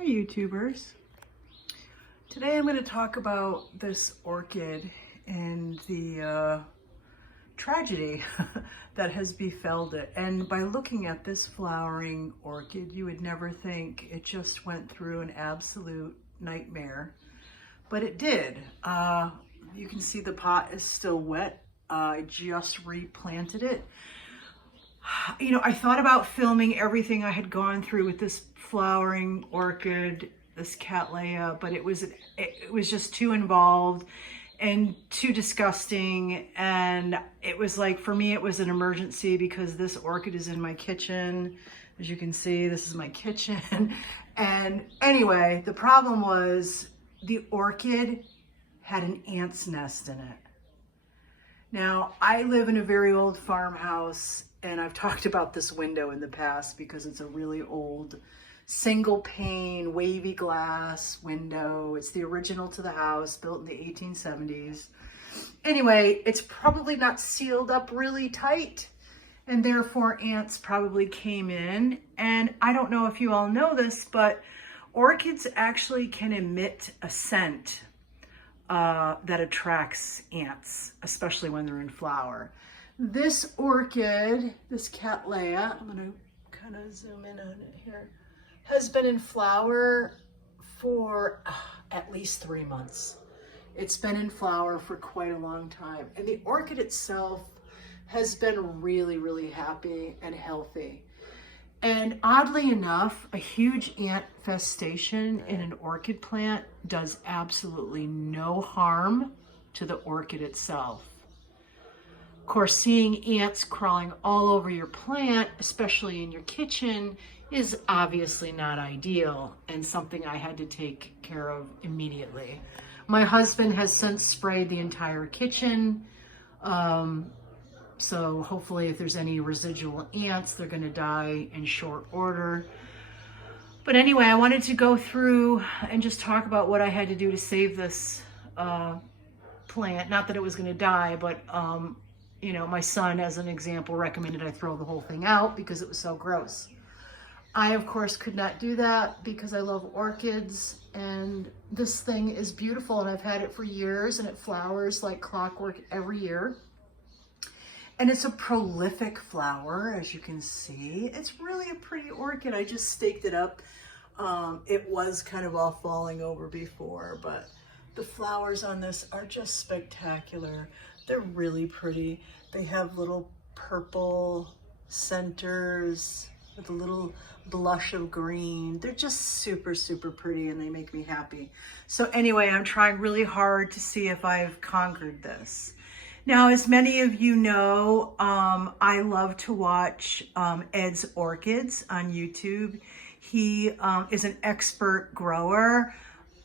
Hi YouTubers. Today I'm going to talk about this orchid and the tragedy that has befelled it. And by looking at this flowering orchid, you would never think it just went through an absolute nightmare, but it did. You can see the pot is still wet. I just replanted it. You know, I thought about filming everything I had gone through with this flowering orchid, this Cattleya, but it was just too involved and too disgusting. And it was like, for me, it was an emergency because this orchid is in my kitchen. As you can see, this is my kitchen. And anyway, the problem was the orchid had an ant's nest in it. Now, I live in a very old farmhouse, and I've talked about this window in the past because it's a really old single pane wavy glass window. It's the original to the house, built in the 1870s. Anyway, it's probably not sealed up really tight, and therefore ants probably came in. And I don't know if you all know this, but orchids actually can emit a scent that attracts ants, especially when they're in flower. This orchid, this Cattleya, I'm gonna kind of zoom in on it here, has been in flower for at least 3 months. It's been in flower for quite a long time. And the orchid itself has been really, really happy and healthy. And oddly enough, a huge ant infestation in an orchid plant does absolutely no harm to the orchid itself. Of course, seeing ants crawling all over your plant, especially in your kitchen, is obviously not ideal and something I had to take care of immediately. My husband has since sprayed the entire kitchen. So hopefully if there's any residual ants, they're going to die in short order. But anyway, I wanted to go through and just talk about what I had to do to save this plant. Not that it was going to die, but you know, my son, as an example, recommended I throw the whole thing out because it was so gross. I, of course, could not do that because I love orchids, and this thing is beautiful, and I've had it for years, and it flowers like clockwork every year. And it's a prolific flower, as you can see. It's really a pretty orchid. I just staked it up. It was kind of all falling over before, but the flowers on this are just spectacular. They're really pretty. They have little purple centers with a little blush of green. They're just super, super pretty, and they make me happy. So anyway, I'm trying really hard to see if I've conquered this. Now, as many of you know, I love to watch Ed's Orchids on YouTube. He is an expert grower.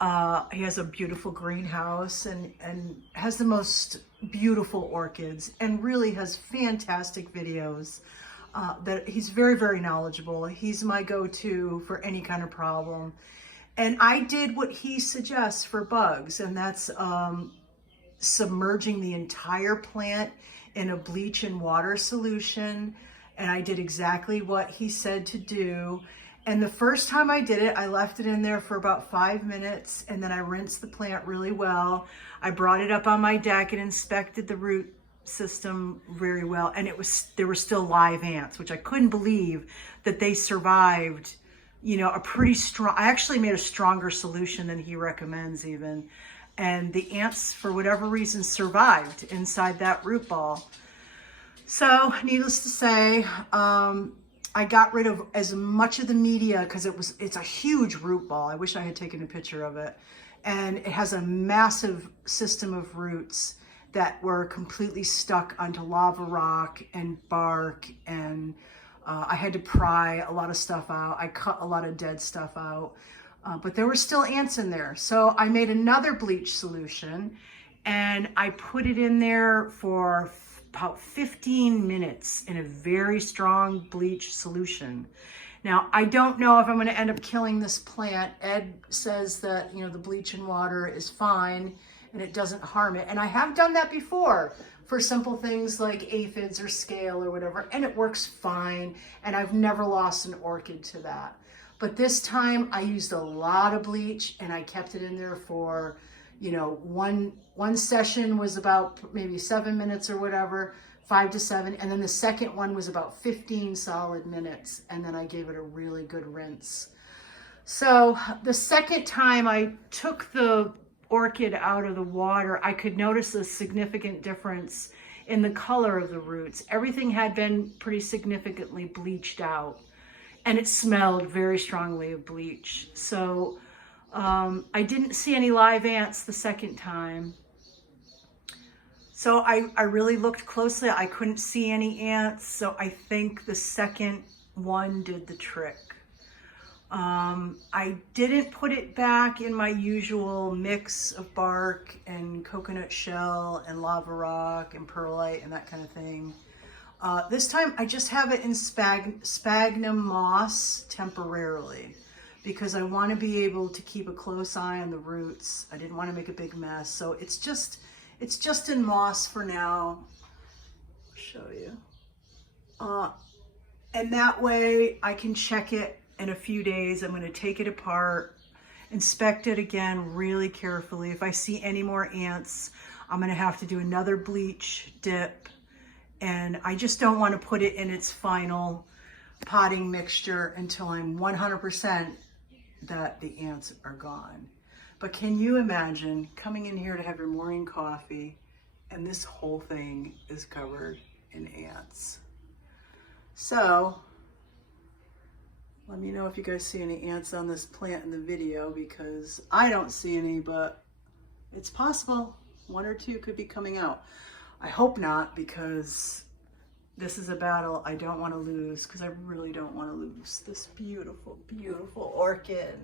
He has a beautiful greenhouse and has the most beautiful orchids and really has fantastic videos. That he's very, very knowledgeable. He's my go-to for any kind of problem. And I did what he suggests for bugs, and that's submerging the entire plant in a bleach and water solution. And I did exactly what he said to do. And the first time I did it, I left it in there for about 5 minutes, and then I rinsed the plant really well. I brought it up on my deck and inspected the root system very well, and there were still live ants, which I couldn't believe that they survived. You know, a pretty strong, I actually made a stronger solution than he recommends even, and the ants, for whatever reason, survived inside that root ball. So needless to say, I got rid of as much of the media because it's a huge root ball. I wish I had taken a picture of it. And it has a massive system of roots that were completely stuck onto lava rock and bark, and I had to pry a lot of stuff out. I cut a lot of dead stuff out, but there were still ants in there. So I made another bleach solution, and I put it in there for about 15 minutes in a very strong bleach solution. Now, I don't know if I'm going to end up killing this plant. Ed says that, you know, the bleach and water is fine and it doesn't harm it. And I have done that before for simple things like aphids or scale or whatever, and it works fine. And I've never lost an orchid to that. But this time I used a lot of bleach and I kept it in there for, you know, one session was about maybe 7 minutes or whatever, 5 to 7. And then the second one was about 15 solid minutes. And then I gave it a really good rinse. So the second time I took the orchid out of the water, I could notice a significant difference in the color of the roots. Everything had been pretty significantly bleached out, and it smelled very strongly of bleach. So I didn't see any live ants the second time. So I really looked closely. I couldn't see any ants. So I think the second one did the trick. I didn't put it back in my usual mix of bark and coconut shell and lava rock and perlite and that kind of thing. This time I just have it in sphagnum moss temporarily because I want to be able to keep a close eye on the roots. I didn't want to make a big mess. So it's just in moss for now. I'll show you. And that way I can check it in a few days. I'm going to take it apart, inspect it again really carefully. If I see any more ants, I'm going to have to do another bleach dip. And I just don't want to put it in its final potting mixture until I'm 100% that the ants are gone. But can you imagine coming in here to have your morning coffee and this whole thing is covered in ants? So let me know if you guys see any ants on this plant in the video, because I don't see any, but it's possible 1 or 2 could be coming out. I hope not, because this is a battle I don't want to lose, because I really don't want to lose this beautiful, beautiful orchid.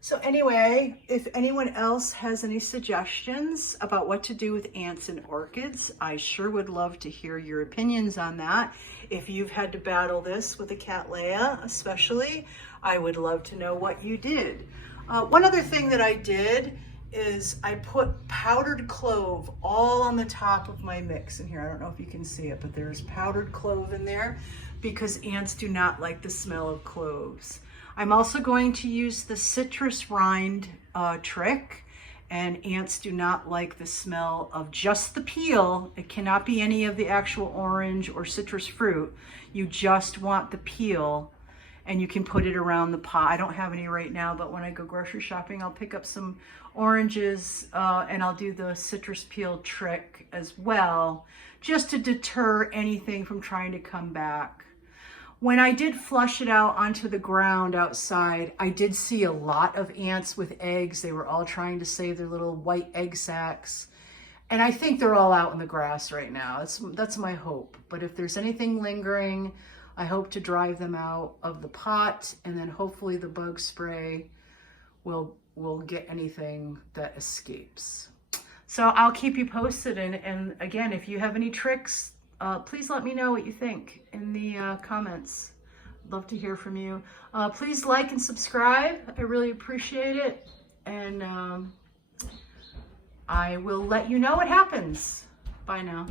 So anyway, if anyone else has any suggestions about what to do with ants and orchids, I sure would love to hear your opinions on that. If you've had to battle this with a Cattleya especially, I would love to know what you did. One other thing that I did is I put powdered clove all on the top of my mix in here. I don't know if you can see it, but there's powdered clove in there because ants do not like the smell of cloves. I'm also going to use the citrus rind trick, and ants do not like the smell of just the peel. It cannot be any of the actual orange or citrus fruit. You just want the peel, and you can put it around the pot. I don't have any right now, but when I go grocery shopping, I'll pick up some oranges and I'll do the citrus peel trick as well, just to deter anything from trying to come back. When I did flush it out onto the ground outside, I did see a lot of ants with eggs. They were all trying to save their little white egg sacs. And I think they're all out in the grass right now. That's my hope. But if there's anything lingering, I hope to drive them out of the pot, and then hopefully the bug spray will get anything that escapes. So I'll keep you posted. And again, if you have any tricks, please let me know what you think in the comments. Love to hear from you. Please like and subscribe. I really appreciate it. And I will let you know what happens. Bye now.